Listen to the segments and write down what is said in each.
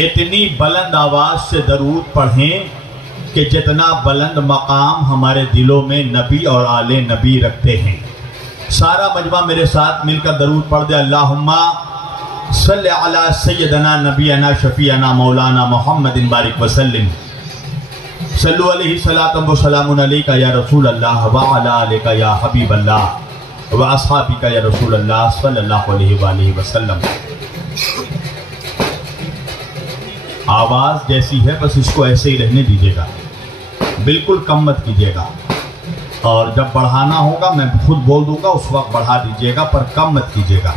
اتنی بلند آواز سے درود پڑھیں کہ جتنا بلند مقام ہمارے دلوں میں نبی اور آل نبی رکھتے ہیں۔ سارا مجمع میرے ساتھ مل کر درود پڑھ دے۔ اللہم صلی علی سیدنا نبینا شفیعنا مولانا محمد بارک وسلم۔ صلو علیہ صلاۃ و سلام علیکہ یا رسول اللہ وعلی آلک یا حبیب اللہ واصحابک یا رسول اللہ صلی اللہ علیہ وآلہ وسلم۔ آواز جیسی ہے بس اس کو ایسے ہی رہنے دیجیے گا، بالکل کم مت کیجیے گا، اور جب بڑھانا ہوگا میں خود بول دوں گا اس وقت بڑھا دیجیے گا، پر کم مت کیجیے گا۔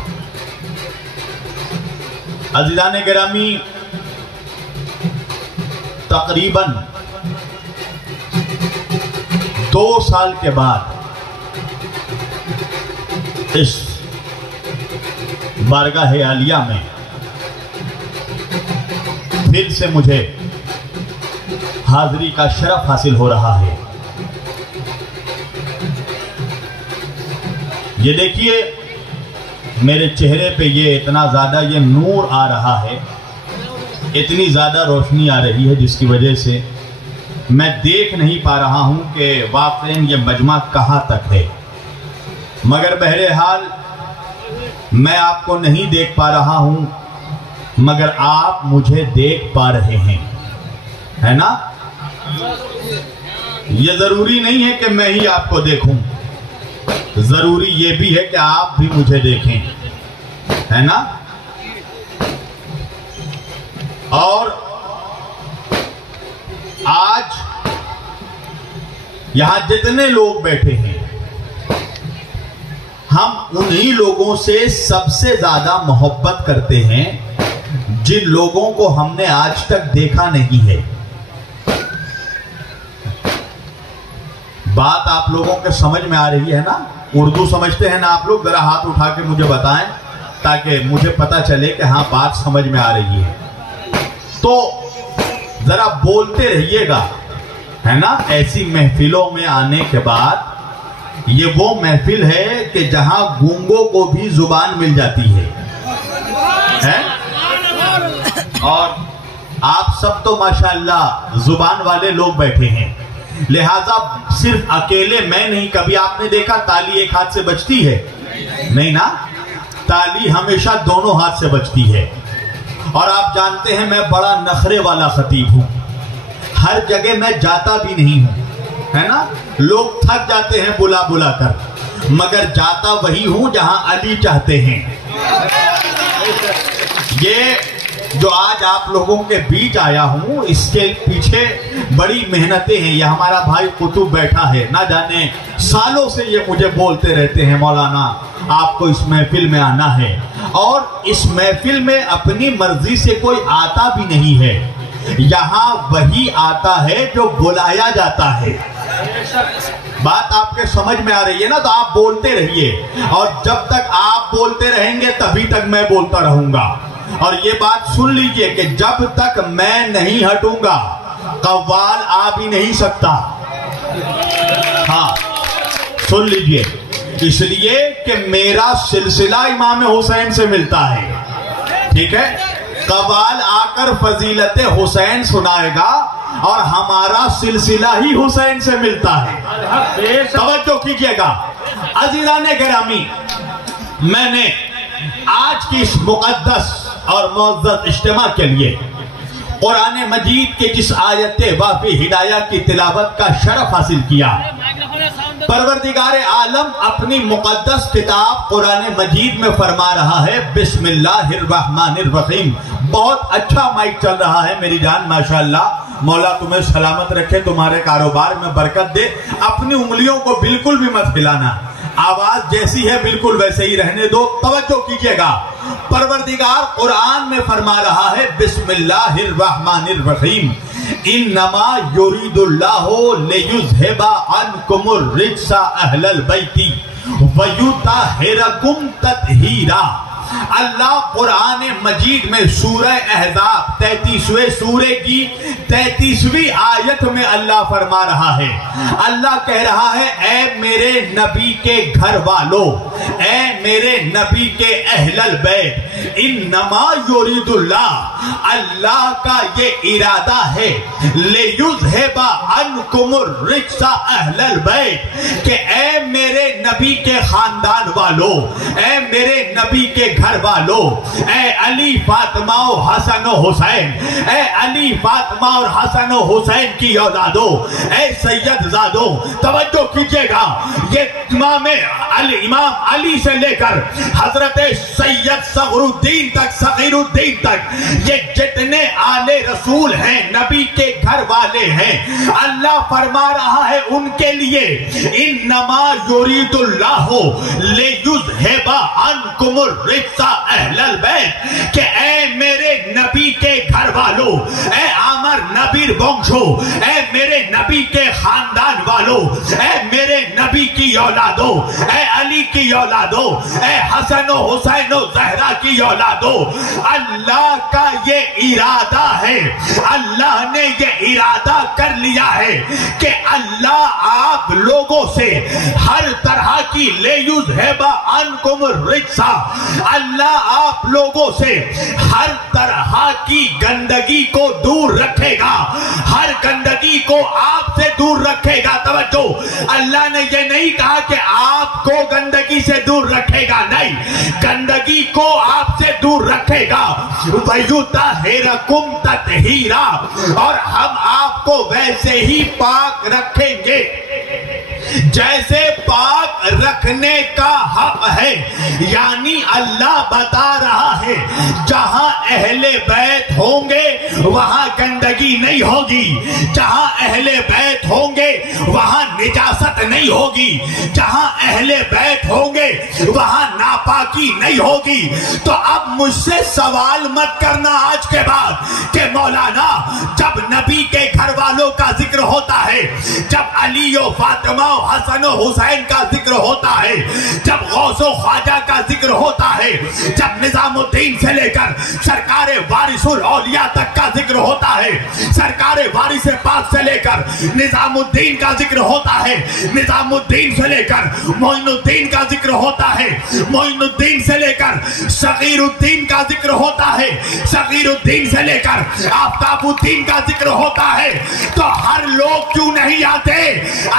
عزیزان گرامی، تقریباً 2 سال کے بعد اس بارگاہ عالیہ میں پھر سے مجھے حاضری کا شرف حاصل ہو رہا ہے۔ یہ دیکھیے میرے چہرے پہ یہ اتنا زیادہ یہ نور آ رہا ہے، اتنی زیادہ روشنی آ رہی ہے جس کی وجہ سے میں دیکھ نہیں پا رہا ہوں کہ واقعاً یہ مجمع کہاں تک ہے، مگر بہرحال میں آپ کو نہیں دیکھ پا رہا ہوں مگر آپ مجھے دیکھ پا رہے ہیں، ہے نا؟ یہ ضروری نہیں ہے کہ میں ہی آپ کو دیکھوں، ضروری یہ بھی ہے کہ آپ بھی مجھے دیکھیں، ہے نا؟ اور آج یہاں جتنے لوگ بیٹھے ہیں ہم انہی لوگوں سے سب سے زیادہ محبت کرتے ہیں جن لوگوں کو ہم نے آج تک دیکھا نہیں ہے۔ بات آپ لوگوں کے سمجھ میں آ رہی ہے نا؟ اردو سمجھتے ہیں نا آپ لوگ؟ ذرا ہاتھ اٹھا کے مجھے بتائیں تاکہ مجھے پتا چلے کہ ہاں بات سمجھ میں آ رہی ہے۔ تو ذرا بولتے رہیے گا، ہے نا؟ ایسی محفلوں میں آنے کے بعد یہ وہ محفل ہے کہ جہاں گونگوں کو بھی زبان مل جاتی ہے، اور آپ سب تو ماشاءاللہ زبان والے لوگ بیٹھے ہیں، لہذا صرف اکیلے میں نہیں، کبھی آپ نے دیکھا تالی ایک ہاتھ سے بجتی ہے؟ نہیں نا، تالی ہمیشہ دونوں ہاتھ سے بجتی ہے۔ اور آپ جانتے ہیں میں بڑا نخرے والا خطیب ہوں، ہر جگہ میں جاتا بھی نہیں ہوں، ہے نا؟ لوگ تھک جاتے ہیں بلا بلا کر، مگر جاتا وہی ہوں جہاں علی چاہتے ہیں۔ یہ جو آج آپ لوگوں کے بیچ آیا ہوں اس کے پیچھے بڑی محنتیں ہیں۔ یہ ہمارا بھائی قطب بیٹھا ہے، نہ جانے سالوں سے یہ مجھے بولتے رہتے ہیں مولانا آپ کو اس محفل میں آنا ہے، اور اس محفل میں اپنی مرضی سے کوئی آتا بھی نہیں ہے، یہاں وہی آتا ہے جو بلایا جاتا ہے۔ بات آپ کے سمجھ میں آ رہی ہے نا؟ تو آپ بولتے رہیے، اور جب تک آپ بولتے رہیں گے تبھی تک میں بولتا رہوں گا۔ اور یہ بات سن لیجئے کہ جب تک میں نہیں ہٹوں گا قوال آ بھی نہیں سکتا۔ ہاں سن لیجئے، اس لیے کہ میرا سلسلہ امام حسین سے ملتا ہے، ٹھیک ہے؟ قوال آ کر فضیلت حسین سنائے گا اور ہمارا سلسلہ ہی حسین سے ملتا ہے۔ توجہ کیجئے گا عزیزان گرامی، میں نے آج کی اس مقدس اور معزز اجتماع کے لیے قرآن مجید کے جس آیت وافی ہدایہ کی تلاوت کا شرف حاصل کیا، پروردگار عالم اپنی مقدس کتاب قرآن مجید میں فرما رہا ہے بسم اللہ الرحمن الرحیم۔ بہت اچھا مائک چل رہا ہے میری جان، ماشاءاللہ، مولا تمہیں سلامت رکھے، تمہارے کاروبار میں برکت دے۔ اپنی انگلیوں کو بالکل بھی مت ہلانا، آواز جیسی ہے بالکل ویسے ہی رہنے دو۔ توجہ کیجئے گا، پروردگار قرآن میں فرما رہا ہے بسم اللہ الرحمن الرحیم، انما یرید اللہ لیذھب عنکم الرجس اہل البیت ویطہرکم تطہیرا۔ اللہ قرآن مجید میں سورہ احزاب 33ویں سورے کی 33ویں آیت میں اللہ فرما رہا ہے، اللہ کہہ رہا ہے اے میرے نبی کے گھر والوں، اے میرے نبی کے اہل البیت، انما یرید اللہ، اللہ کا یہ ارادہ ہے، لیذھب عنکم الرجس اہل البیت، کہ اے میرے نبی کے خاندان والو، اے میرے نبی کے گھر والو، اے علی فاطمہ و حسن و حسین، اے علی فاطمہ اور حسن و حسین کی اولادو، اے سید زادو، توجہ کیجئے گا، یہ امام علی سے لے کر حضرت سید صغر الدین تک، صغیر الدین تک، یہ جتنے آل رسول ہیں، نبی کے گھر والے ہیں، اللہ فرما رہا ہے ان کے لیے انما یرید اللہ لیذھب عنکم الرجس اہل البیت، کہ اے میرے نبی کے گھر والو، اے عامر نبیر بونشو، اے میرے نبی کے خاندان والو، اے میرے نبی کی اولادو، اے علی کی اولادو، اے حسن و حسین و زہرا کی اولادو، اللہ کا یہ ارادہ ہے، اللہ نے یہ ارادہ کر لیا ہے کہ اللہ آپ لوگوں سے ہر طرح کی لیذھب عنکم الرجس، اللہ آپ لوگوں سے ہر طرح کی گندگی کو دور رکھے گا، ہر گندگی کو آپ سے دور رکھے گا۔ توجہ، اللہ نے یہ نہیں کہا کہ آپ کو گندگی سے دور رکھے گا، نہیں، گندگی کو آپ سے دور رکھے گا، وَيُطَهِّرَكُمْ تَطْهِيرًا، اور ہم آپ کو ویسے ہی پاک رکھیں گے جیسے پاک رکھنے کا حق ہے۔ یعنی اللہ بتا رہا ہے جہاں اہل بیت ہوں گے وہاں گندگی نہیں ہوگی، جہاں اہل بیت ہوں گے وہاں نجاست نہیں ہوگی، جہاں اہل بیت ہوں گے وہاں ناپاکی نہیں ہوگی۔ تو اب مجھ سے سوال مت کرنا آج کے بعد کہ مولانا جب نبی کے گھر والوں کا ذکر ہوتا ہے، جب علی و فاطمہ و حسن و حسین کا ذکر ہوتا ہے، جب غوث و خواجہ کا ذکر ہوتا ہے، جب نظام الدین سے لے کر سرکار وارث الاولیاء تک کا ذکر ہوتا ہے، سرکار وارث پاک سے لے کر نظام الدین کا ذکر ہوتا ہے، نظام الدین سے لے کر معین الدین کا ذکر ہوتا ہے، معین الدین سے لے کر صغیر الدین کا ذکر ہوتا ہے، صغیر الدین سے لے کر آفتاب الدین کا ذکر ہوتا ہے، تو ہر لوگ کیوں نہیں آتے؟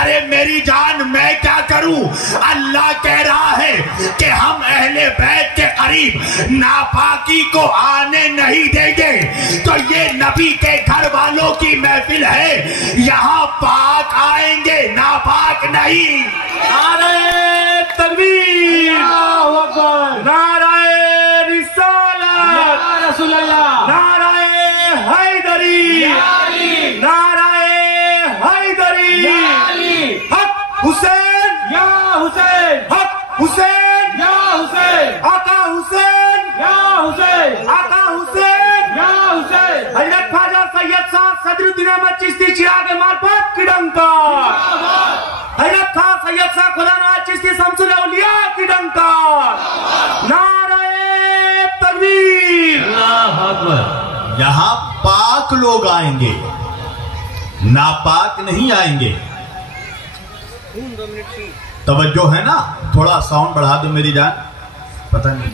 ارے میری جان میں کیا کروں؟ اللہ کہہ رہا ہے کہ ہم اہل بیت کے قریب ناپاکی کو آنے نہیں دیں گے۔ تو یہ نبی کے گھر والوں کی محفل ہے، یہاں پاک آئیں گے، ناپاک نہیں۔ نعرہ تکبیر، نعرہ رسالت، یا رسول اللہ، نعرہ حیدری، نعرہ حیدری، حق حسین یا حسین، حق حسین یا حسین، آقا حسین یا حسین، آقا حسین یا حسین، حضرت خواجہ سید صاحب صدر الدین احمد چشتی چراغ معرفت کی ڈنکار، حضرت خواجہ سید صاحب خدا نواز چشتی شمس الاولیاء کی ڈنکار، نعرہ تکبیر، اللہ اکبر۔ یہاں پاک لوگ آئیں گے، ناپاک نہیں آئیں گے۔ توجہ ہے نا؟ تھوڑا ساؤنڈ بڑھا دو میری جان، پتہ نہیں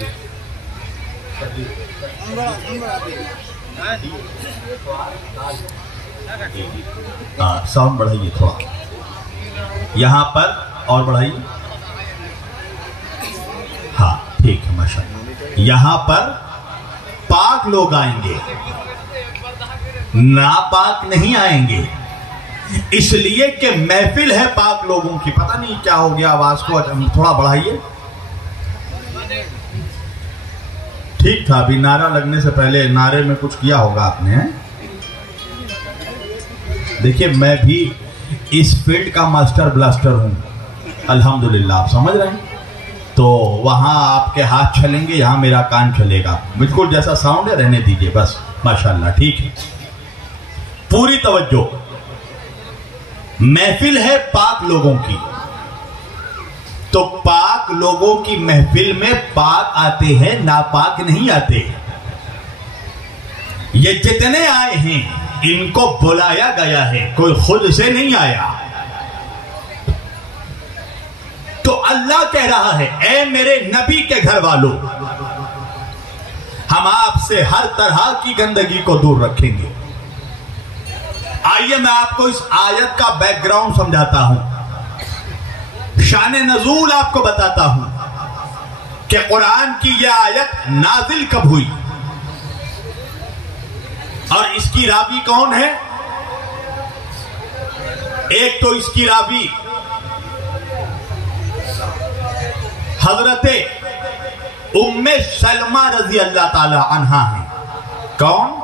ساؤنڈ بڑھائیے تھوڑا، یہاں پر اور بڑھائیے، ہاں ٹھیک ہے ماشاءاللہ۔ یہاں پر پاک لوگ آئیں گے، ناپاک نہیں آئیں گے، اس لیے کہ محفل ہے پاک لوگوں کی۔ پتہ نہیں کیا ہو گیا آواز کو، تھوڑا بڑھائیے، ٹھیک تھا۔ ابھی نعرہ لگنے سے پہلے نعرے میں کچھ کیا ہوگا آپ نے۔ دیکھیے میں بھی اس فیلڈ کا ماسٹر بلاسٹر ہوں الحمدللہ، آپ سمجھ رہے ہیں؟ تو وہاں آپ کے ہاتھ چلیں گے، یہاں میرا کان چلے گا، بالکل جیسا ساؤنڈ ہے رہنے دیجئے بس، ماشاءاللہ ٹھیک ہے۔ پوری توجہ، محفل ہے پاک لوگوں کی، تو پاک لوگوں کی محفل میں پاک آتے ہیں، ناپاک نہیں آتے۔ یہ جتنے آئے ہیں ان کو بلایا گیا ہے، کوئی خود سے نہیں آیا۔ تو اللہ کہہ رہا ہے اے میرے نبی کے گھر والوں، ہم آپ سے ہر طرح کی گندگی کو دور رکھیں گے۔ آئیے میں آپ کو اس آیت کا بیک گراؤنڈ سمجھاتا ہوں، شان نزول آپ کو بتاتا ہوں کہ قرآن کی یہ آیت نازل کب ہوئی اور اس کی راوی کون ہے۔ ایک تو اس کی راوی حضرت ام سلمہ رضی اللہ تعالی عنہا ہیں۔ کون؟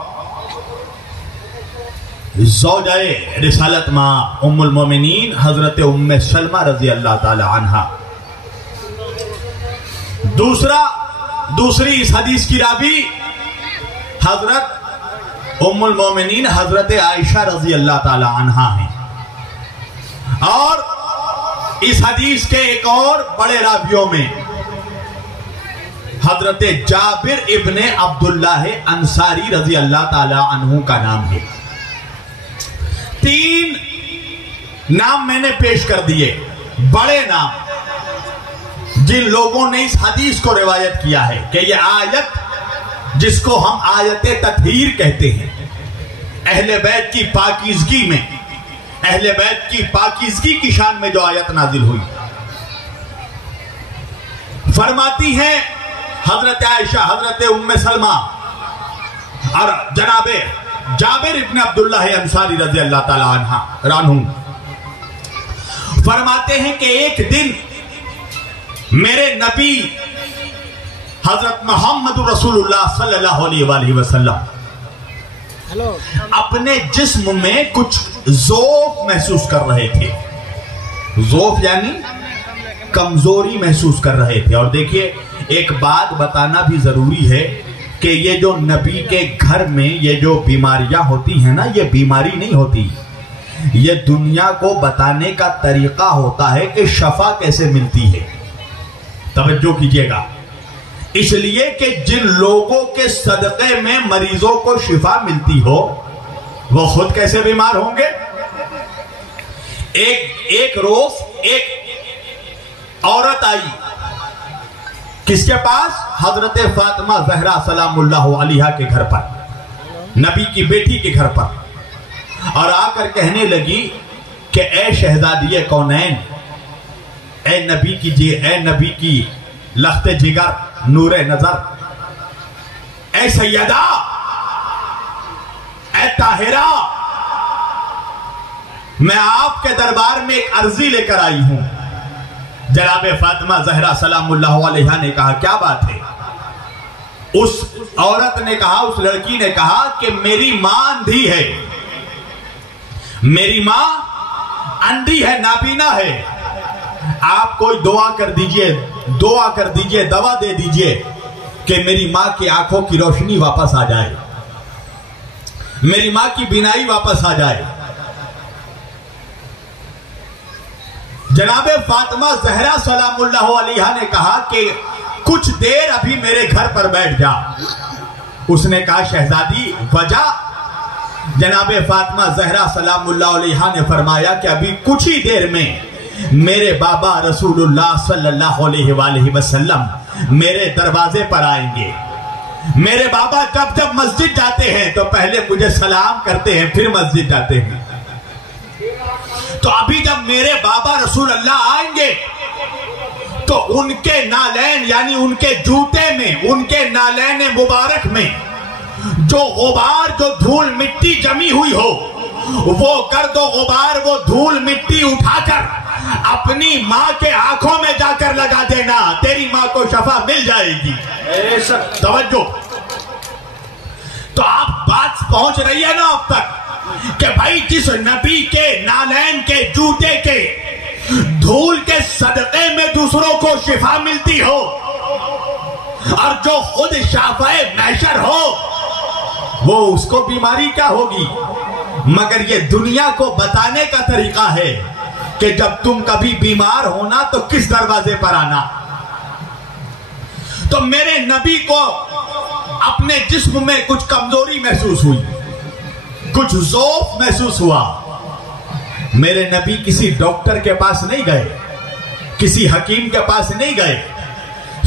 زوجہ رسالت ماں ام المومنین حضرت ام سلمہ رضی اللہ تعالی عنہا۔ دوسری اس حدیث کی راوی حضرت ام المومنین حضرت عائشہ رضی اللہ تعالی عنہا ہیں۔ اور اس حدیث کے ایک اور بڑے راویوں میں حضرت جابر ابن عبداللہ انصاری رضی اللہ تعالی عنہ کا نام ہے۔ 3 نام میں نے پیش کر دیے، بڑے نام جن لوگوں نے اس حدیث کو روایت کیا ہے کہ یہ آیت جس کو ہم آیت تطہیر کہتے ہیں، اہل بیت کی پاکیزگی میں، اہل بیت کی پاکیزگی کی شان میں جو آیت نازل ہوئی، فرماتی ہیں حضرت عائشہ، حضرت ام سلمہ اور جناب جابر ابن عبداللہ انصاری رضی اللہ تعالی عنہ فرماتے ہیں کہ ایک دن میرے نبی حضرت محمد رسول اللہ صلی اللہ علیہ وآلہ وسلم اپنے جسم میں کچھ ضعف محسوس کر رہے تھے۔ ضعف یعنی کمزوری محسوس کر رہے تھے۔ اور دیکھیے ایک بات بتانا بھی ضروری ہے کہ یہ جو نبی کے گھر میں یہ جو بیماریاں ہوتی ہیں نا، یہ بیماری نہیں ہوتی، یہ دنیا کو بتانے کا طریقہ ہوتا ہے کہ شفا کیسے ملتی ہے۔ توجہ کیجئے گا، اس لیے کہ جن لوگوں کے صدقے میں مریضوں کو شفا ملتی ہو وہ خود کیسے بیمار ہوں گے۔ ایک روز ایک عورت آئی کس کے پاس؟ حضرت فاطمہ زہرا سلام اللہ علیہ کے گھر پر، نبی کی بیٹی کے گھر پر، اور آ کر کہنے لگی کہ اے شہزادی کونین، اے نبی کی لخت جگر، نور نظر، اے سیدہ، اے طاہرہ، میں آپ کے دربار میں ایک عرضی لے کر آئی ہوں۔ جناب فاطمہ زہرا سلام اللہ علیہ نے کہا کیا بات ہے؟ اس عورت نے کہا، اس لڑکی نے کہا کہ میری ماں اندھی ہے، میری ماں اندھی ہے، نابینا ہے، آپ کوئی دعا کر دیجئے، دوا دے دیجئے کہ میری ماں کی آنکھوں کی روشنی واپس آ جائے، میری ماں کی بینائی واپس آ جائے۔ جناب فاطمہ زہرا سلام اللہ علیہ نے کہا کہ کچھ دیر ابھی میرے گھر پر بیٹھ جا۔ اس نے کہا شہزادی وجہ؟ جناب فاطمہ زہرا سلام اللہ علیہ نے فرمایا کہ ابھی کچھ ہی دیر میں میرے بابا رسول اللہ صلی اللہ علیہ وآلہ وسلم میرے دروازے پر آئیں گے۔ میرے بابا جب مسجد جاتے ہیں تو پہلے مجھے سلام کرتے ہیں، پھر مسجد جاتے ہیں۔ تو ابھی جب میرے بابا رسول اللہ آئیں گے تو ان کے نالین یعنی ان کے جوتے میں، ان کے نالین مبارک میں جو غبار، جو دھول مٹی جمی ہوئی ہو، وہ گرد و غبار، وہ دھول مٹی اٹھا کر اپنی ماں کے آنکھوں میں جا کر لگا دینا، تیری ماں کو شفا مل جائے گی۔ توجہ، تو آپ بات پہنچ رہی ہے نا اب تک کہ بھائی جس نبی کے نالین کے جوتے کے دھول کے صدقے میں دوسروں کو شفا ملتی ہو اور جو خود شافع محشر ہو، وہ اس کو بیماری کیا ہوگی؟ مگر یہ دنیا کو بتانے کا طریقہ ہے کہ جب تم کبھی بیمار ہونا تو کس دروازے پر آنا۔ تو میرے نبی کو اپنے جسم میں کچھ کمزوری محسوس ہوئی، کچھ ضعف محسوس ہوا۔ میرے نبی کسی ڈاکٹر کے پاس نہیں گئے، کسی حکیم کے پاس نہیں گئے،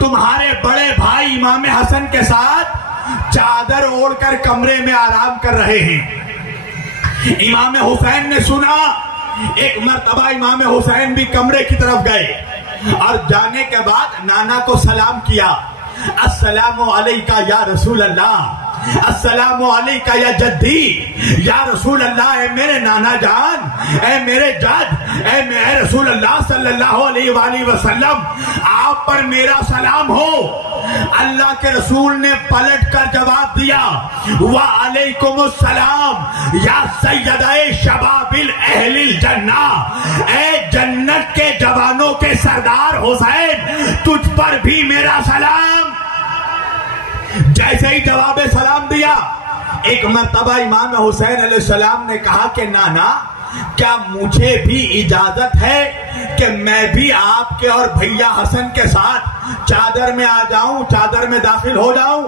تمہارے بڑے بھائی امام حسن کے ساتھ چادر اوڑھ کر کمرے میں آرام کر رہے ہیں۔ امام حسین نے سنا، ایک مرتبہ امام حسین بھی کمرے کی طرف گئے اور جانے کے بعد نانا کو سلام کیا، السلام علیکہ یا رسول اللہ، السلام علیکہ یا جدی، یا رسول اللہ، اے میرے نانا جان، اے میرے جد، اے رسول اللہ صلی اللہ علیہ وآلہ وسلم، آپ پر میرا سلام ہو۔ اللہ کے رسول نے پلٹ کر جواب دیا، وعلیکم السلام یا سیدہ شباب اہل الجنہ، اے جنت کے جوانوں کے سردار حسین، تجھ پر بھی میرا سلام۔ جیسے ہی جواب سلام دیا، ایک مرتبہ امام حسین علیہ السلام نے کہا کہ نانا، کیا مجھے بھی اجازت ہے کہ میں بھی آپ کے اور بھیا حسن کے ساتھ چادر میں آ جاؤں، چادر میں داخل ہو جاؤں؟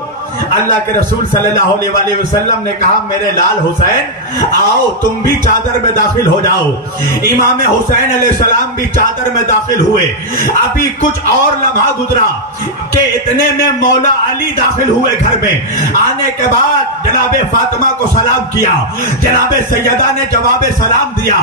اللہ کے رسول صلی اللہ علیہ وآلہ وسلم نے کہا، میرے لال حسین، آؤ تم بھی چادر میں داخل ہو جاؤ۔ امام حسین علیہ السلام بھی چادر میں داخل ہوئے۔ ابھی کچھ اور لمحہ گزرا کہ اتنے میں مولا علی داخل ہوئے گھر میں۔ آنے کے بعد جناب فاطمہ کو سلام کیا، جناب سیدہ نے جواب سلام دیا۔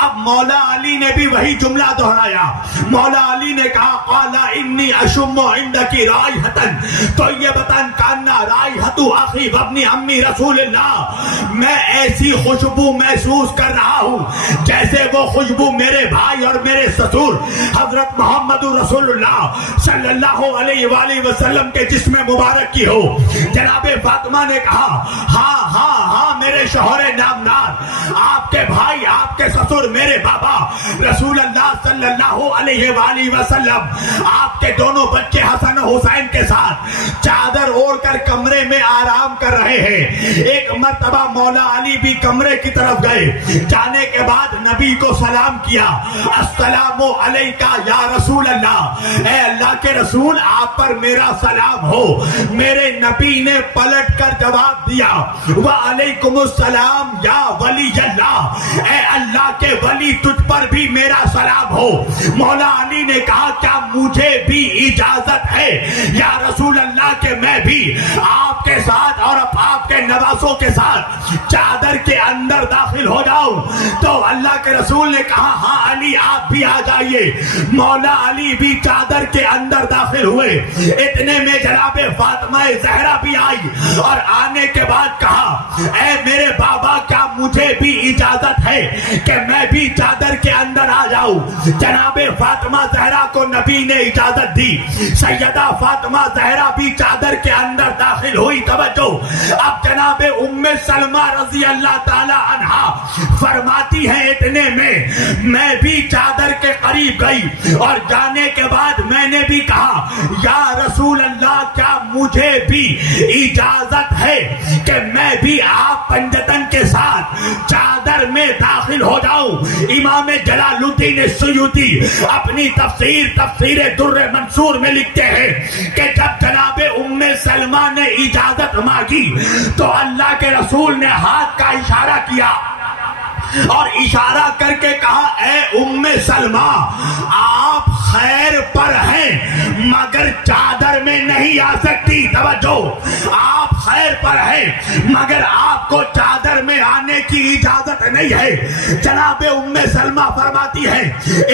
اب مولا علی نے بھی وہی جملہ دہرایا۔ مولا علی نے کہا، قال انی اشم عندکی رائحتن طیبتن کانا رائحت اخی وابن امی رسول اللہ، میں ایسی خوشبو محسوس کر رہا ہوں جیسے وہ خوشبو میرے بھائی اور میرے سسر حضرت محمد رسول اللہ صلی اللہ علیہ وآلہ وسلم کے جسم مبارک کی ہو۔ جناب فاطمہ نے کہا، ہاں ہاں ہاں میرے شوہر نامدار، آپ کے بھائی، آپ کے سسر، میرے بابا رسول اللہ صلی اللہ علیہ وآلہ وسلم آپ کے دونوں بچے حسن و حسین کے ساتھ چادر اوڑھ کر کمرے میں آرام کر رہے ہیں۔ ایک مرتبہ مولا علی بھی کمرے کی طرف گئے۔ جانے کے بعد نبی کو سلام کیا، السلام علیکہ یا رسول اللہ، اے اللہ کے رسول، آپ پر میرا سلام ہو۔ میرے نبی نے پلٹ کر جواب دیا، وعلیکم السلام یا ولی اللہ، اے اللہ کے ولی، تجھ پر بھی میرا سلام ہو۔ مولا علی نے کہا، کیا مجھے بھی اجازت ہے یا رسول اللہ کہ میں بھی آپ کے ساتھ اور آپ کے نواسوں کے ساتھ چادر کے اندر داخل ہو جاؤں؟ تو اللہ کے رسول نے کہا، ہاں علی، آپ بھی آ جائیے۔ مولا علی بھی چادر کے اندر داخل ہوئے۔ اتنے میں جناب فاطمہ زہرا بھی آئی اور آنے کے بعد کہا، اے میرے بابا، کیا مجھے بھی اجازت ہے کہ میں بھی چادر کے اندر آ جاؤں؟ جناب فاطمہ زہرا کو نبی نے اجازت دی۔ سیدہ فاطمہ زہرا بھی چادر کے اندر داخل ہوئی۔ توجہ، اب جناب ام سلمہ رضی اللہ تعالی عنہا فرماتی ہیں، اتنے میں بھی چادر کے قریب گئی اور جانے کے بعد میں نے بھی کہا، یا رسول اللہ، کیا مجھے بھی اجازت ہے کہ میں بھی آپ پنجتن کے ساتھ چادر میں داخل ہو جاؤں؟ امام جلال الدین سیوطی اپنی تفسیر در منصور میں لکھتے ہیں کہ جب جناب ام سلمہ نے اجازت مانگی تو اللہ کے رسول نے ہاتھ کا اشارہ کیا اور اشارہ کر کے کہا، اے ام سلمہ، آپ خیر پر ہیں مگر چادر میں نہیں آ سکتی۔ توجہ، آپ خیر پر ہیں مگر آپ کو چادر میں آنے کی اجازت نہیں ہے۔ جناب ام سلمہ فرماتی ہے،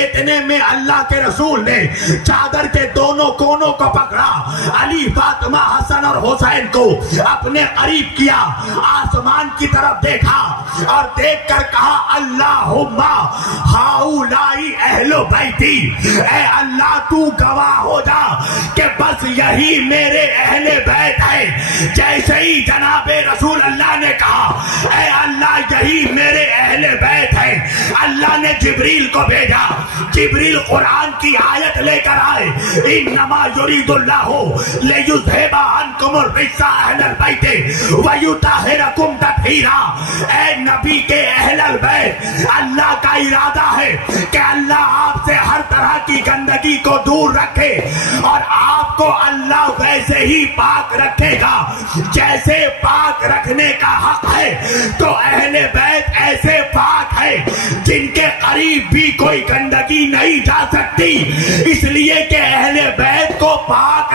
اتنے میں اللہ کے رسول نے چادر کے دونوں کونوں کو پکڑا، علی، فاطمہ، حسن اور حسین کو اپنے قریب کیا، آسمان کی طرف دیکھا اور دیکھ کر کہا، اللہم ہاؤلائی اہل بیتی، اے اللہ تو گواہ ہو جا کہ بس یہی میرے اہل بیت ہے۔ جیسے ہی جناب رسول اللہ نے کہا، اے اللہ یہی میرے اہل بیت ہے، اللہ نے جبریل کو بھیجا۔ جبریل قرآن کی آیت لے کر آئے، انما یرید اللہ لیذھب عنکم الرجس اہل البیت ویطہرکم تطہیرا۔ اے نبی کے اہل البیت، اللہ کا ارادہ ہے کہ اللہ آپ سے ہر طرح کی گندگی کو دور رکھے اور آپ کو اللہ ویسے ہی پاک رکھے گا جیسے پاک رکھنے کا حق ہے۔ تو اہل بیت ایسے پاک ہے جن کے قریب بھی کوئی گندگی نہیں جا سکتی، اس لیے کہ اہل بیت کو پاک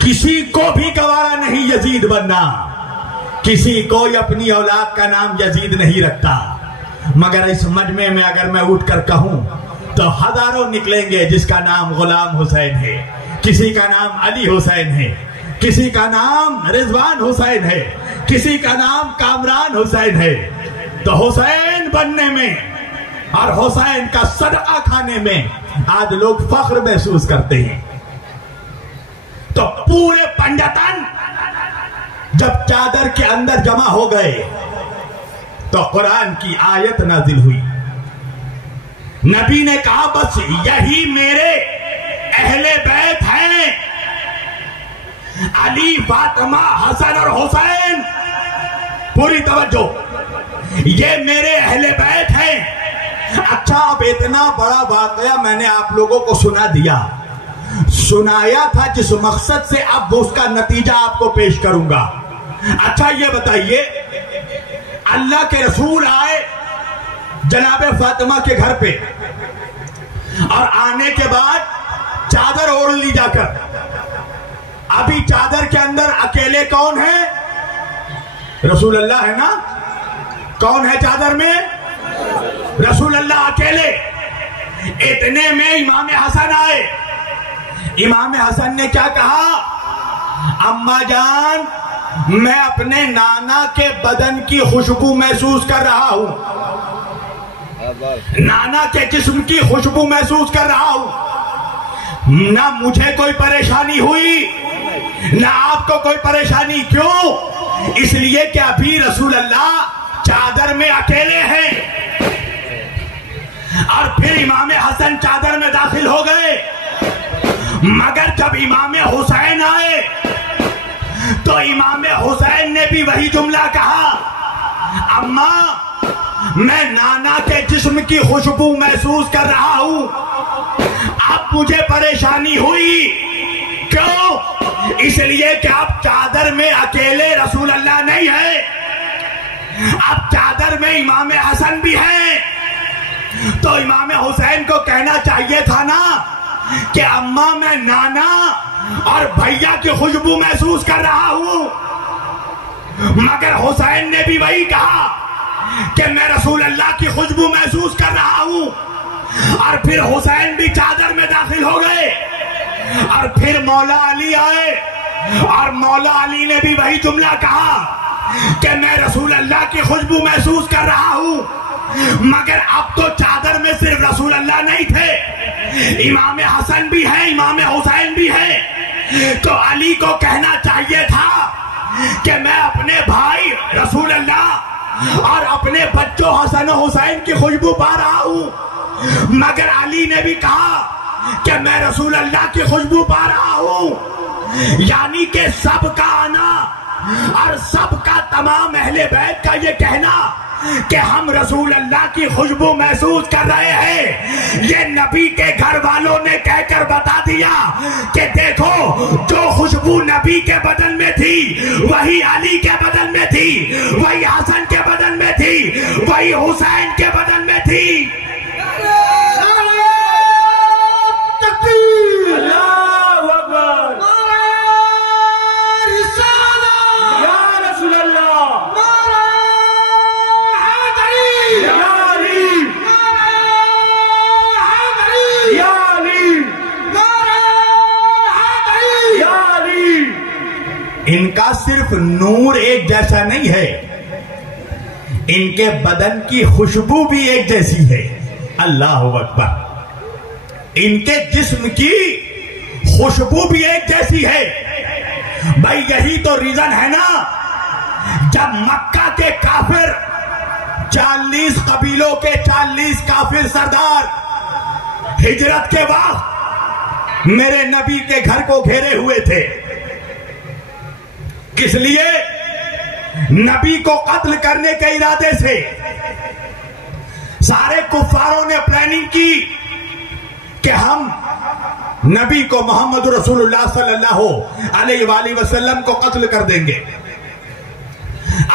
کسی کو بھی گوارا نہیں یزید بننا، کسی کوئی اپنی اولاد کا نام یزید نہیں رکھتا، مگر اس مجمع میں اگر میں اٹھ کر کہوں تو ہزاروں نکلیں گے جس کا نام غلام حسین ہے، کسی کا نام علی حسین ہے، کسی کا نام رضوان حسین ہے، کسی کا نام کامران حسین ہے۔ تو حسین بننے میں اور حسین کا صدقہ کھانے میں آج لوگ فخر محسوس کرتے ہیں۔ تو پورے پنجتن جب چادر کے اندر جمع ہو گئے تو قرآن کی آیت نازل ہوئی۔ نبی نے کہا بس یہی میرے اہل بیت ہیں، علی، فاطمہ، حسن اور حسین، پوری توجہ، یہ میرے اہل بیت ہیں۔ اچھا، اب اتنا بڑا واقعہ میں نے آپ لوگوں کو سنا دیا، سنایا تھا جس مقصد سے اب اس کا نتیجہ آپ کو پیش کروں گا۔ اچھا یہ بتائیے، اللہ کے رسول آئے جناب فاطمہ کے گھر پہ، اور آنے کے بعد چادر اوڑھ لی جا کر۔ ابھی چادر کے اندر اکیلے کون ہے؟ رسول اللہ ہے نا؟ کون ہے چادر میں؟ رسول اللہ اکیلے۔ اتنے میں امام حسن آئے۔ امام حسن نے کیا کہا؟ اماں جان، میں اپنے نانا کے بدن کی خوشبو محسوس کر رہا ہوں، نانا کے جسم کی خوشبو محسوس کر رہا ہوں، نہ مجھے کوئی پریشانی ہوئی نہ آپ کو کوئی پریشانی۔ کیوں؟ اس لیے کہ ابھی رسول اللہ چادر میں اکیلے ہیں۔ اور پھر امام حسن چادر میں داخل ہو گئے، مگر جب امام حسین آئے تو امام حسین نے بھی وہی جملہ کہا، اماں میں نانا کے جسم کی خوشبو محسوس کر رہا ہوں، اب مجھے پریشانی ہوئی۔ کیوں؟ اس لیے کہ اب چادر میں اکیلے رسول اللہ نہیں ہے، اب چادر میں امام حسن بھی ہیں۔ تو امام حسین کو کہنا چاہیے تھا نا کہ اماں میں نانا اور بھیا کی خوشبو محسوس کر رہا ہوں، مگر حسین نے بھی وہی کہا کہ میں رسول اللہ کی خوشبو محسوس کر رہا ہوں۔ اور پھر حسین بھی چادر میں داخل ہو گئے، اور پھر مولا علی آئے، اور مولا علی نے بھی وہی جملہ کہا کہ میں رسول اللہ کی خوشبو محسوس کر رہا ہوں، مگر اب تو چادر میں صرف رسول اللہ نہیں تھے، امام حسن بھی ہیں، امام حسین بھی ہیں۔ تو علی کو کہنا چاہیے تھا کہ میں اپنے بھائی رسول اللہ اور اپنے بچوں حسن و حسین کی خوشبو پا رہا ہوں، مگر علی نے بھی کہا کہ میں رسول اللہ کی خوشبو پا رہا ہوں۔ یعنی کہ سب کا آنا اور سب کا تمام اہل بیت کا یہ کہنا کہ ہم رسول اللہ کی خوشبو محسوس کر رہے ہیں، یہ نبی کے گھر والوں نے کہہ کر بتا دیا کہ دیکھو جو خوشبو نبی کے بدن میں تھی وہی علی کے بدن میں تھی، وہی حسن کے بدن میں تھی، وہی حسین کے بدن میں تھی۔ ان کا صرف نور ایک جیسا نہیں ہے، ان کے بدن کی خوشبو بھی ایک جیسی ہے۔ اللہ اکبر! ان کے جسم کی خوشبو بھی ایک جیسی ہے۔ بھائی یہی تو ریزن ہے نا، جب مکہ کے کافر 40 قبیلوں کے 40 کافر سردار ہجرت کے وقت میرے نبی کے گھر کو گھیرے ہوئے تھے، کس لیے؟ نبی کو قتل کرنے کے ارادے سے۔ سارے کفاروں نے پلاننگ کی کہ ہم نبی کو محمد رسول اللہ صلی اللہ علیہ وآلہ وسلم کو قتل کر دیں گے۔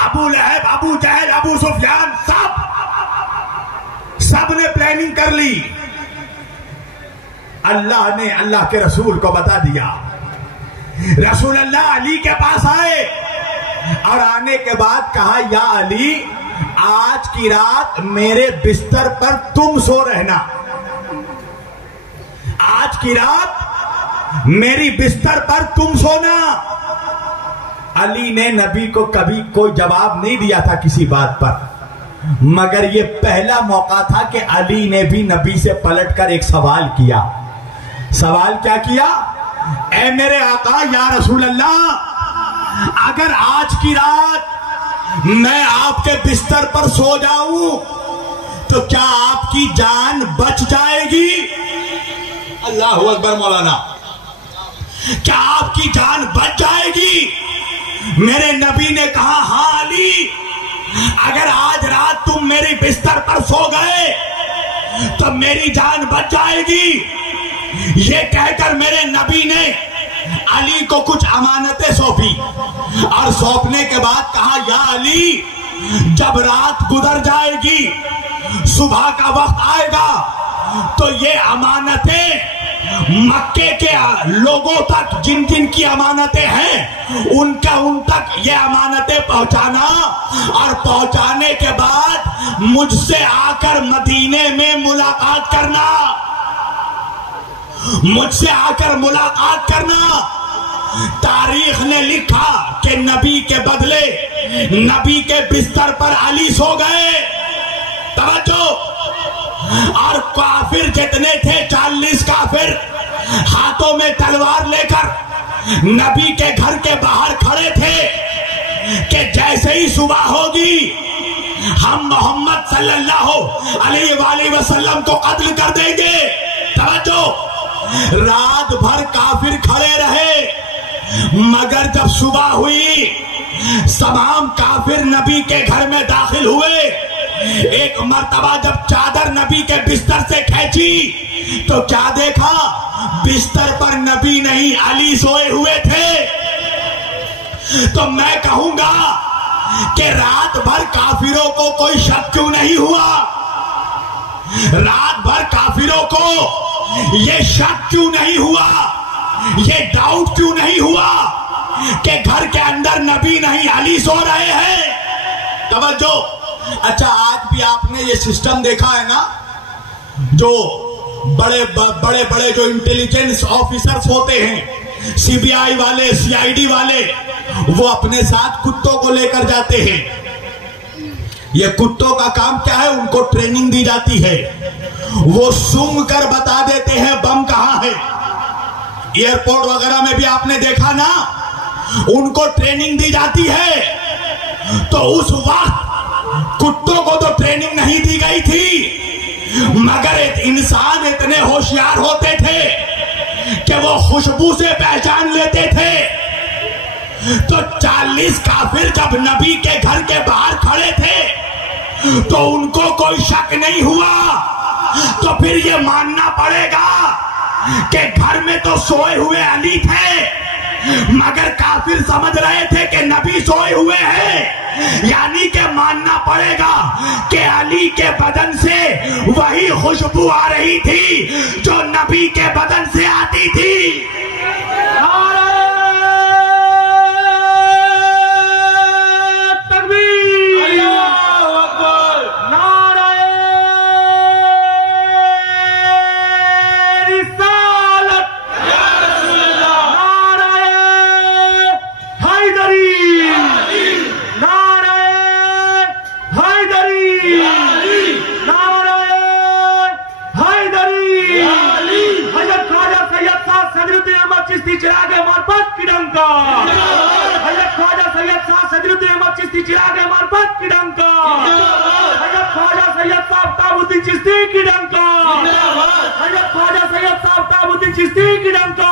ابو لہب، ابو جہل، ابو سفیان سب نے پلاننگ کر لی۔ اللہ نے اللہ کے رسول کو بتا دیا رسول اللہ علی کے پاس آئے اور آنے کے بعد کہا یا علی آج کی رات میرے بستر پر تم سو رہنا، آج کی رات میری بستر پر تم سونا۔ علی نے نبی کو کبھی کوئی جواب نہیں دیا تھا کسی بات پر، مگر یہ پہلا موقع تھا کہ علی نے بھی نبی سے پلٹ کر ایک سوال کیا۔ سوال کیا کیا؟ اے میرے آقا یا رسول اللہ، اگر آج کی رات میں آپ کے بستر پر سو جاؤں تو کیا آپ کی جان بچ جائے گی؟ اللہ اکبر مولانا، کیا آپ کی جان بچ جائے گی؟ میرے نبی نے کہا ہاں علی، اگر آج رات تم میری بستر پر سو گئے تو میری جان بچ جائے گی۔ یہ کہہ کر میرے نبی نے علی کو کچھ امانتیں سونپی اور سونپنے کے بعد کہا یا علی، جب رات گزر جائے گی، صبح کا وقت آئے گا تو یہ امانتیں مکے کے لوگوں تک جن جن کی امانتیں ہیں ان تک یہ امانتیں پہنچانا، اور پہنچانے کے بعد مجھ سے آ کر مدینے میں ملاقات کرنا، مجھ سے آ کر ملاقات کرنا۔ تاریخ نے لکھا کہ نبی کے بدلے نبی کے بستر پر علی سو گئے۔ توجہ، اور کافر جتنے تھے 40 کافر ہاتھوں میں تلوار لے کر نبی کے گھر کے باہر کھڑے تھے کہ جیسے ہی صبح ہوگی ہم محمد صلی اللہ علیہ وآلہ وسلم کو قتل کر دیں گے۔ توجہ، رات بھر کافر کھڑے رہے، مگر جب صبح ہوئی تمام کافر نبی کے گھر میں داخل ہوئے۔ ایک مرتبہ جب چادر نبی کے بستر سے کھینچی تو کیا دیکھا؟ بستر پر نبی نہیں علی سوئے ہوئے تھے۔ تو میں کہوں گا کہ رات بھر کافروں کو کوئی شک کیوں نہیں ہوا؟ رات بھر کافروں کو یہ شک کیوں نہیں ہوا؟ یہ ڈاؤٹ کیوں نہیں ہوا کہ گھر کے اندر نبی نہیں علی سو رہے ہیں؟ توجہ، اچھا آج بھی آپ نے یہ سسٹم دیکھا ہے نا، جو بڑے بڑے جو انٹیلیجنس آفیسرز ہوتے ہیں، سی بی آئی والے، سی آئی ڈی والے، وہ اپنے ساتھ کتوں کو لے کر جاتے ہیں۔ یہ کتوں کا کام کیا ہے؟ ان کو ٹریننگ دی جاتی ہے، وہ سونگھ کر بتا دیتے ہیں بم کہاں ہے۔ ایئرپورٹ وغیرہ میں بھی آپ نے دیکھا نا، ان کو ٹریننگ دی جاتی ہے۔ تو اس وقت کتوں کو تو ٹریننگ نہیں دی گئی تھی، مگر انسان اتنے ہوشیار ہوتے تھے کہ وہ خوشبو سے پہچان لیتے تھے۔ تو 40 کافر جب نبی کے گھر کے باہر کھڑے تھے تو ان کو کوئی شک نہیں ہوا۔ تو پھر یہ ماننا پڑے گا کہ گھر میں تو سوئے ہوئے علی تھے، مگر کافر سمجھ رہے تھے کہ نبی سوئے ہوئے ہیں، یعنی کہ ماننا پڑے گا کہ علی کے بدن سے وہی خوشبو آ رہی تھی جو نبی کے بدن سے آتی تھی۔ چشتی چراغ معرفت کی ڈنکا، حضرت خواجہ سید صاحب صدرت احمد چشتی چراغ معرفت کی ڈنکا، حضرت خواجہ سید صاحب تاب الدین چشتی کی ڈنکا، حضرت خواجہ سید صاحب تاب الدین چشتی کی ڈنکا،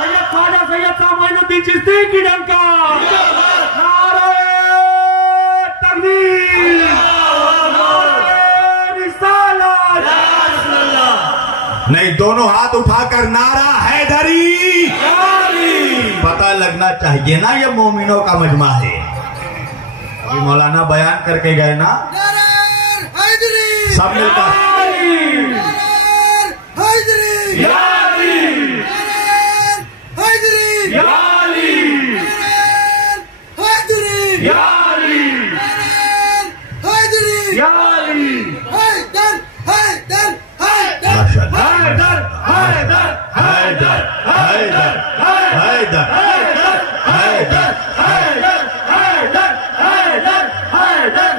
حضرت خواجہ سید صاحب معین الدین چشتی کی ڈنکا۔ نعرہ تکبیر، نعرہ رسالت۔ نہیں، دونوں ہاتھ اٹھا کر نعرہ حیدری۔ پتہ لگنا چاہیے نا یہ مومنوں کا مجمع ہے۔ ابھی مولانا بیان کر کے گئے نا، سب مل کر یا علی حیدری یا علی حیدری یا علی حیدر حیدر حیدر ماشاءاللہ حیدر حیدر حیدر حیدر حیدر حیدر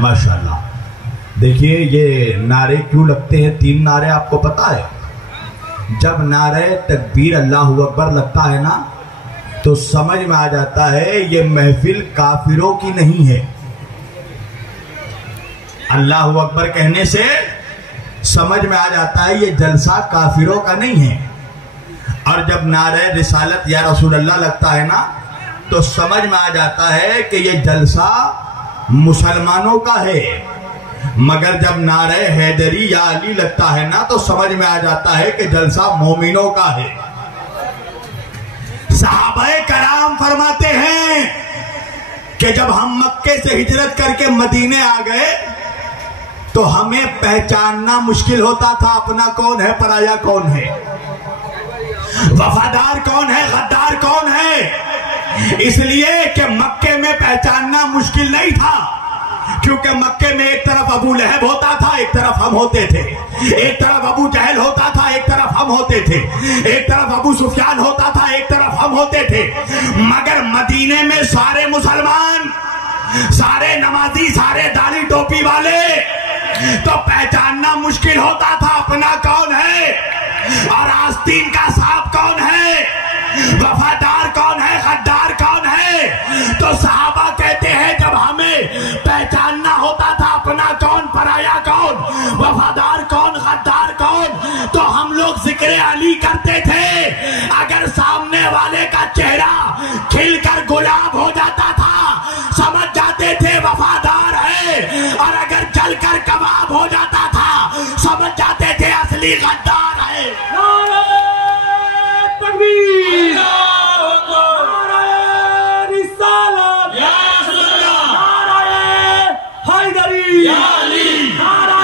ماشاءاللہ. دیکھیے یہ نعرے کیوں لگتے ہیں؟ 3 نعرے آپ کو پتا ہے. جب نعرے تکبیر اللہ اکبر لگتا ہے نا تو سمجھ میں آ جاتا ہے یہ محفل کافروں کی نہیں ہے. اللہ اکبر کہنے سے سمجھ میں آ جاتا ہے یہ جلسہ کافروں کا نہیں ہے. اور جب نعرہ رسالت یا رسول اللہ لگتا ہے نا تو سمجھ میں آ جاتا ہے کہ یہ جلسہ مسلمانوں کا ہے. مگر جب نعرہ حیدری یا علی لگتا ہے نا تو سمجھ میں آ جاتا ہے کہ جلسہ مومنوں کا ہے. صحابہ کرام فرماتے ہیں کہ جب ہم مکے سے ہجرت کر کے مدینے آ گئے تو ہمیں پہچاننا مشکل ہوتا تھا اپنا کون ہے پرایا کون ہے، وفادار کون ہے غدار کون ہے. اس لیے کہ مکے میں پہچاننا مشکل نہیں تھا، کیونکہ مکے میں ایک طرف ابو لہب ہوتا تھا ایک طرف ہم ہوتے تھے، ایک طرف ابو جہل ہوتا تھا ایک طرف ہم ہوتے تھے، ایک طرف ابو سفیان ہوتا تھا ایک طرف ہم ہوتے تھے. مگر مدینے میں سارے مسلمان، سارے نمازی، سارے داڑھی ٹوپی والے، تو پہچاننا مشکل ہوتا تھا اپنا کون ہے اور آستین کا صاحب کون ہے، وفادار کون ہے غدار کون ہے. تو صحابہ کہتے ہیں جب ہمیں پہچاننا ہوتا تھا اپنا کون پرایا کون، وفادار کون غدار کون، تو ہم لوگ ذکر علی کرتے تھے. اگر سامنے والے کا چہرہ کھل کر گلاب ہو جاتا تھا سمجھ جاتے تھے وفادار ہے، اور اگر جل کر کباب ہو جاتا تھا سمجھ جاتے تھے اصلی غدار ہے. نعرہ تکبیر، نعرہ رسالت، نعرہ حیدری، نعرہ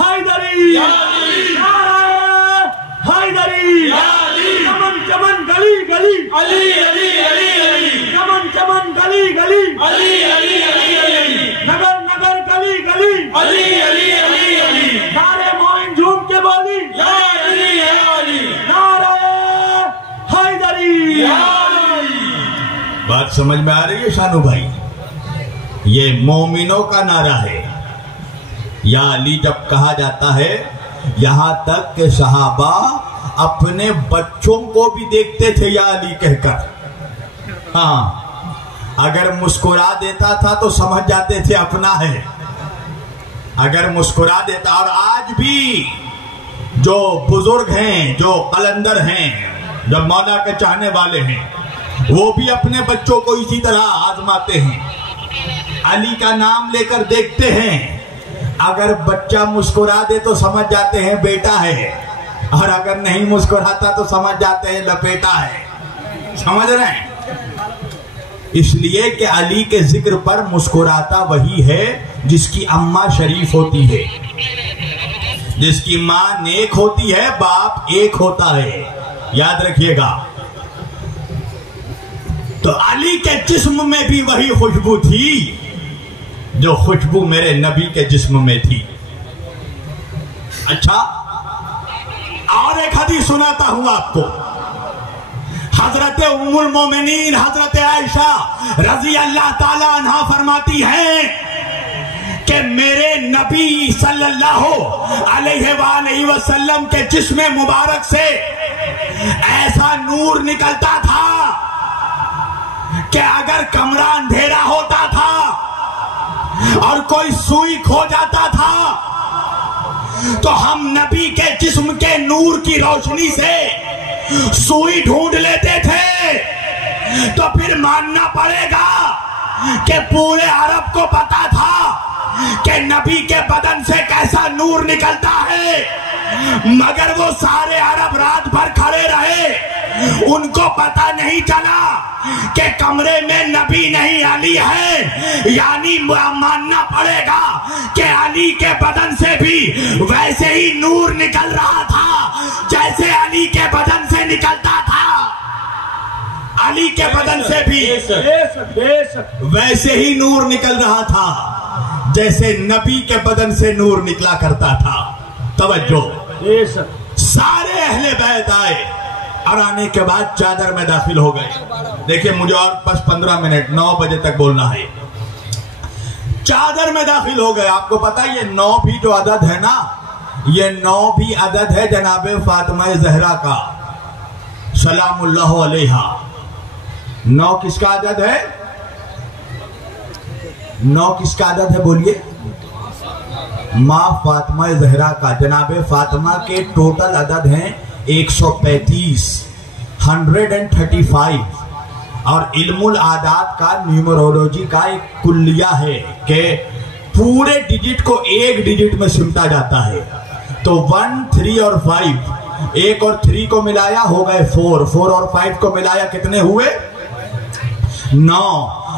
حیدری، نعرہ حیدری. چمن چمن گلی گلی علی علی علی علی، چمن چمن گلی گلی علی علی علی علی، نگر نگر گلی گلی علی علی علی علی، سارے مومن جھوم کے بولی یا علی یا علی، نعرہ حیدری یا علی. بات سمجھ میں آ رہی ہے شانو بھائی؟ یہ مومنوں کا نعرہ ہے. یا علی جب کہا جاتا ہے یہاں تک کہ صحابہ اپنے بچوں کو بھی دیکھتے تھے یا علی کہہ کر. ہاں، اگر مسکرا دیتا تھا تو سمجھ جاتے تھے اپنا ہے. اگر مسکرا دیتا، اور آج بھی جو بزرگ ہیں، جو قلندر ہیں، جو مولا کے چاہنے والے ہیں، وہ بھی اپنے بچوں کو اسی طرح آزماتے ہیں. علی کا نام لے کر دیکھتے ہیں، اگر بچہ مسکرا دے تو سمجھ جاتے ہیں بیٹا ہے، اور اگر نہیں مسکراتا تو سمجھ جاتے ہیں لپیٹا ہے. سمجھ رہے ہیں؟ اس لیے کہ علی کے ذکر پر مسکراتا وہی ہے جس کی اماں شریف ہوتی ہے، جس کی ماں نیک ہوتی ہے، باپ ایک ہوتا ہے. یاد رکھیے گا. تو علی کے جسم میں بھی وہی خوشبو تھی جو خوشبو میرے نبی کے جسم میں تھی. اچھا، اور ایک حدیث سناتا ہوں آپ کو. حضرت ام المومنین حضرت عائشہ رضی اللہ تعالی عنہا فرماتی ہیں کہ میرے نبی صلی اللہ علیہ وآلہ وسلم کے جسم مبارک سے ایسا نور نکلتا تھا کہ اگر کمرہ اندھیرا ہوتا تھا اور کوئی سوئی کھو جاتا تھا تو ہم نبی کے جسم کے نور کی روشنی سے سوئی ڈھونڈ لیتے تھے. تو پھر ماننا پڑے گا کہ پورے عرب کو پتا تھا کہ نبی کے بدن سے کیسا نور نکلتا ہے، مگر وہ سارے عرب رات بھر کھڑے رہے، ان کو پتا نہیں چلا کہ کمرے میں نبی نہیں علی ہے. یعنی ماننا پڑے گا کہ علی کے بدن سے بھی ویسے ہی نور نکل رہا تھا جیسے علی کے بدن سے نکلتا تھا. علی کے بدن سے بھی ویسے ہی نور نکل رہا تھا جیسے نبی کے بدن سے نور نکلا کرتا تھا. توجہ. سارے اہل بیت آئے اور آنے کے بعد چادر میں داخل ہو گئے. دیکھیں مجھے اور بس 15 منٹ 9 بجے تک بولنا ہے. چادر میں داخل ہو گئے. آپ کو پتا یہ 9 بھی جو عدد ہے نا, یہ 9 بھی عدد ہے جناب فاطمہ زہرا کا سلام اللہ علیہا. 9 کس کا عدد ہے؟ 9 کس کا عدد ہے بولیے؟ ماں فاطمہ زہرا کا. جناب فاطمہ کے ٹوٹل عدد ہیں 135 135. اور علم العادات کا نیومرولوجی کا ایک کلیہ ہے کہ پورے ڈیجٹ کو ایک ڈیجٹ میں سمٹا جاتا ہے. تو 1 3 اور 5, 1 اور 3 کو ملایا ہو گئے 4, 4 اور 5 کو ملایا کتنے ہوئے؟ 9.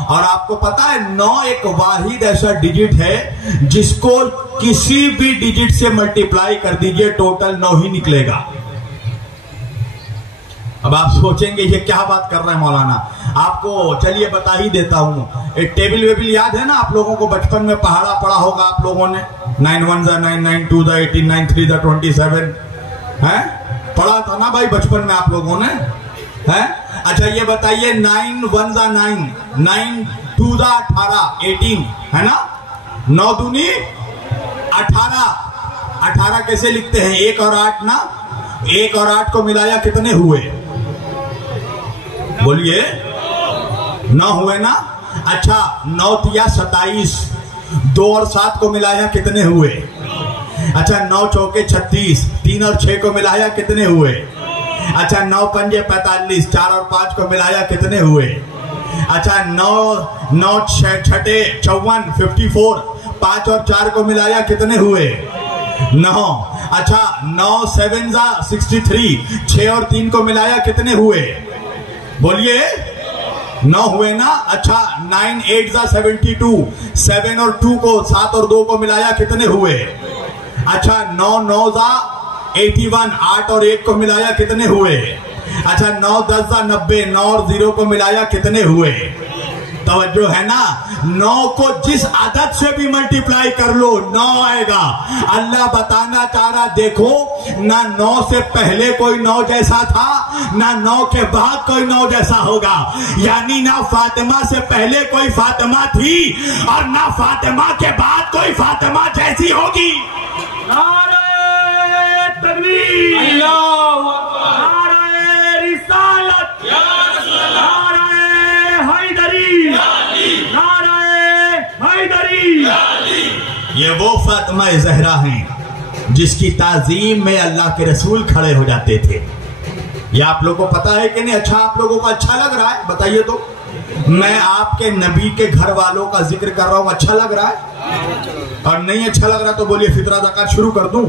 اور آپ کو پتا ہے 9 ایک واحد ایسا ڈیجٹ ہے جس کو کسی بھی ڈیجٹ سے ملٹیپلائی کر دیجئے ٹوٹل 9 ہی نکلے گا. اب آپ سوچیں گے یہ کیا بات کر رہے ہیں مولانا. آپ کو چلیے بتا ہی دیتا ہوں. ایک ٹیبل ویبل یاد ہے نا آپ لوگوں کو, بچپن میں پہاڑا پڑا ہوگا آپ لوگوں نے. 9 1 9 9 2 18 9 3 27 پڑھا تھا نا بھائی بچپن میں آپ لوگوں نے. اچھا یہ بتائیے 9 1 9 9 2 18 18 ہے نا. 9 دونی 18. 18 کیسے لکھتے ہیں؟ 1 اور 8 نا. 1 اور 8 کو ملایا کتنے ہوئے بولیے؟ 9 ہوئے نا. اچھا 9 تیا 27. 2 اور 7 کو ملایا کتنے ہوئے؟ اچھا 9 چوکے 36. 3 اور 6 کو ملایا کتنے ہوئے؟ اچھا 9 پنجے 45. 4 اور 5 کو ملایا کتنے ہوئے؟ اچھا 9 چھٹے 54 54. 5 اور 4 کو ملایا کتنے ہوئے؟ 9. اچھا 9 7 63. 6 اور 3 کو ملایا کتنے ہوئے بولیے؟ 9 ہوئے نا. اچھا 9 8 72. 7 اور 2 کو 7 اور 2 کو ملایا کتنے ہوئے؟ اچھا 9 9 81. 8 اور 1 کو ملایا کتنے ہوئے؟ اچھا 9 10 90. 9 اور 0 کو ملایا کتنے ہوئے؟ توجہ ہے نا. 9 کو جس عدد سے بھی ملٹیپلائی کر لو 9 آئے گا. اللہ بتانا چاہ رہا دیکھو نہ 9 سے پہلے کوئی 9 جیسا تھا نہ 9 کے بعد کوئی 9 جیسا ہوگا. یعنی نہ فاطمہ سے پہلے کوئی فاطمہ تھی اور نہ فاطمہ کے بعد کوئی فاطمہ جیسی ہوگی. نعرہ تکبیر، اللہ اکبر، نعرہ رسالت، نعرہ حیدری، نعرہ حیدری. یہ وہ فاطمہ زہرا ہیں جس کی تعظیم میں اللہ کے رسول کھڑے ہو جاتے تھے. یہ آپ لوگوں کو پتا ہے کہ نہیں؟ اچھا آپ لوگوں کو اچھا لگ رہا ہے بتائیے تو. میں آپ کے نبی کے گھر والوں کا ذکر کر رہا ہوں, اچھا لگ رہا ہے؟ اور نہیں اچھا لگ رہا تو بولیے فطرہ زکات شروع کر دوں.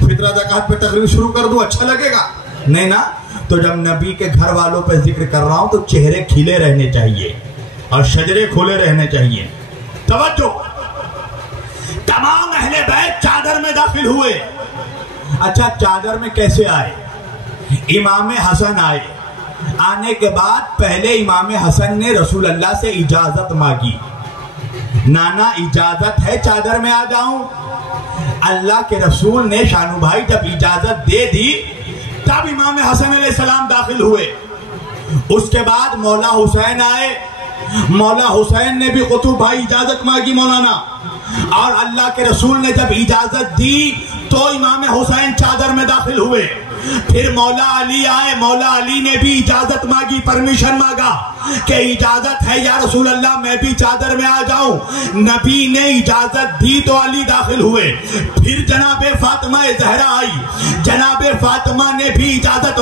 فطرہ زکات پہ تقریر شروع کر دوں, اچھا لگے گا؟ نہیں نا. تو جب نبی کے گھر والوں پہ ذکر کر رہا ہوں تو چہرے کھلے رہنے چاہیے اور شجرے کھولے رہنے چاہیے. توجہ, تمام اہل بیت چادر میں داخل ہوئے. اچھا چادر میں کیسے آئے؟ امام حسن آئے. آنے کے بعد پہلے امام حسن نے رسول اللہ سے اجازت مانگی, نانا اجازت ہے چادر میں آ جاؤں؟ اللہ کے رسول نے شانو بھائی جب اجازت دے دی تب امام حسن علیہ السلام داخل ہوئے. اس کے بعد مولا حسین آئے. مولا حسین نے بھی قطب بھائی اجازت مانگی مولانا, اور اللہ کے رسول نے جب اجازت دی تو امام حسین چادر میں داخل ہوئے. پھر مولا علی آئے. مولا علی نے بھی اجازت مانگی, پرمیشن مانگا کہ اجازت ہے یا رسول اللہ میں بھی چادر میں آ جاؤں. نبی نے اجازت دی تو علی داخل ہوئے. پھر جناب فاطمہ زہرا آئی. جناب فاطمہ نے بھی اجازت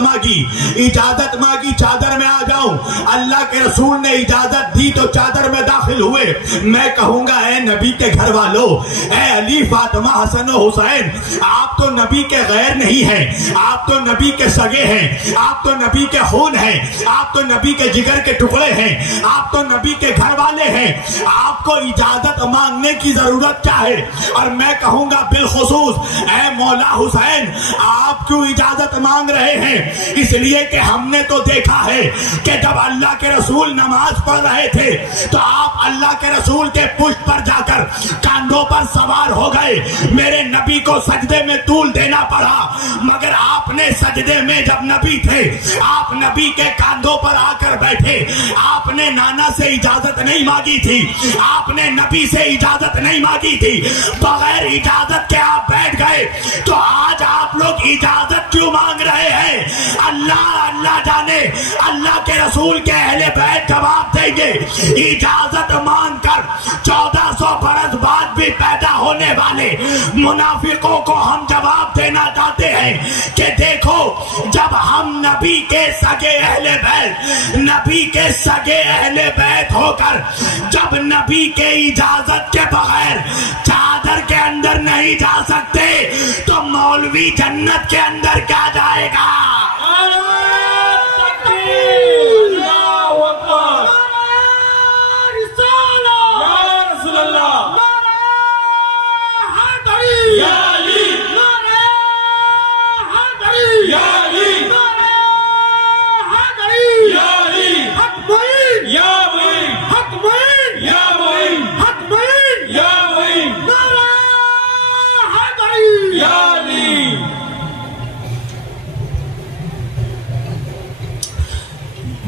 مانگی چادر میں آ جاؤں. اللہ کے رسول نے اجازت دی تو چادر میں داخل ہوئے. میں کہوں گا اے نبی کے گھر والوں, اے علی فاطمہ حسن و حسین, آپ تو نبی کے غیر نہیں ہیں, آپ تو نبی کے سگے ہیں, آپ تو نبی کے خون ہیں, آپ تو نبی کے جگر کے ٹکڑے ٹکڑے ہیں، آپ تو نبی کے گھر والے ہیں، آپ کو اجازت مانگنے کی ضرورت کیا ہے؟ اور میں کہوں گا بالخصوص اے مولا حسین، آپ کیوں اجازت مانگ رہے ہیں؟ اس لیے کہ ہم نے تو دیکھا ہے کہ جب اللہ کے رسول نماز پڑھ رہے تھے تو آپ اللہ کے رسول کے پشت پر جا کر کاندھوں پر سوار ہو گئے، میرے نبی کو سجدے میں طول دینا پڑا، مگر آپ نے سجدے میں جب نبی تھے آپ نبی کے کاندھوں پر آ کر بیٹھے، آپ نے نانا سے اجازت نہیں مانگی تھی، آپ نے نبی سے اجازت نہیں مانگی تھی، بغیر اجازت کے آپ بیٹھ گئے، تو آج آپ لوگ اجازت کیوں مانگ رہے ہیں؟ اللہ جانے، اللہ کے رسول کے اہل بیت جواب دیں گے۔ اجازت مانگ کر 1400 برس بعد بھی پیدا ہونے والے منافقوں کو ہم جواب دینا چاہتے ہیں کہ دیکھو، جب ہم نبی کے سگے اہل بیت، نبی کے سگے اہل بیت ہو کر جب نبی کے اجازت کے بغیر چادر کے اندر نہیں جا سکتے تو مولوی جنت کے اندر کیا جائے گا؟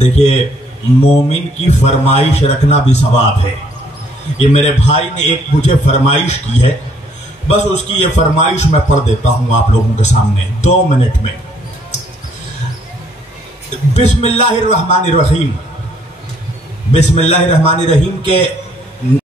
دیکھیے، مومن کی فرمائش رکھنا بھی ثواب ہے۔ یہ میرے بھائی نے ایک مجھے فرمائش کی ہے، بس اس کی یہ فرمائش میں پڑھ دیتا ہوں آپ لوگوں کے سامنے 2 منٹ میں۔ بسم اللہ الرحمن الرحیم، بسم اللہ الرحمن الرحیم کے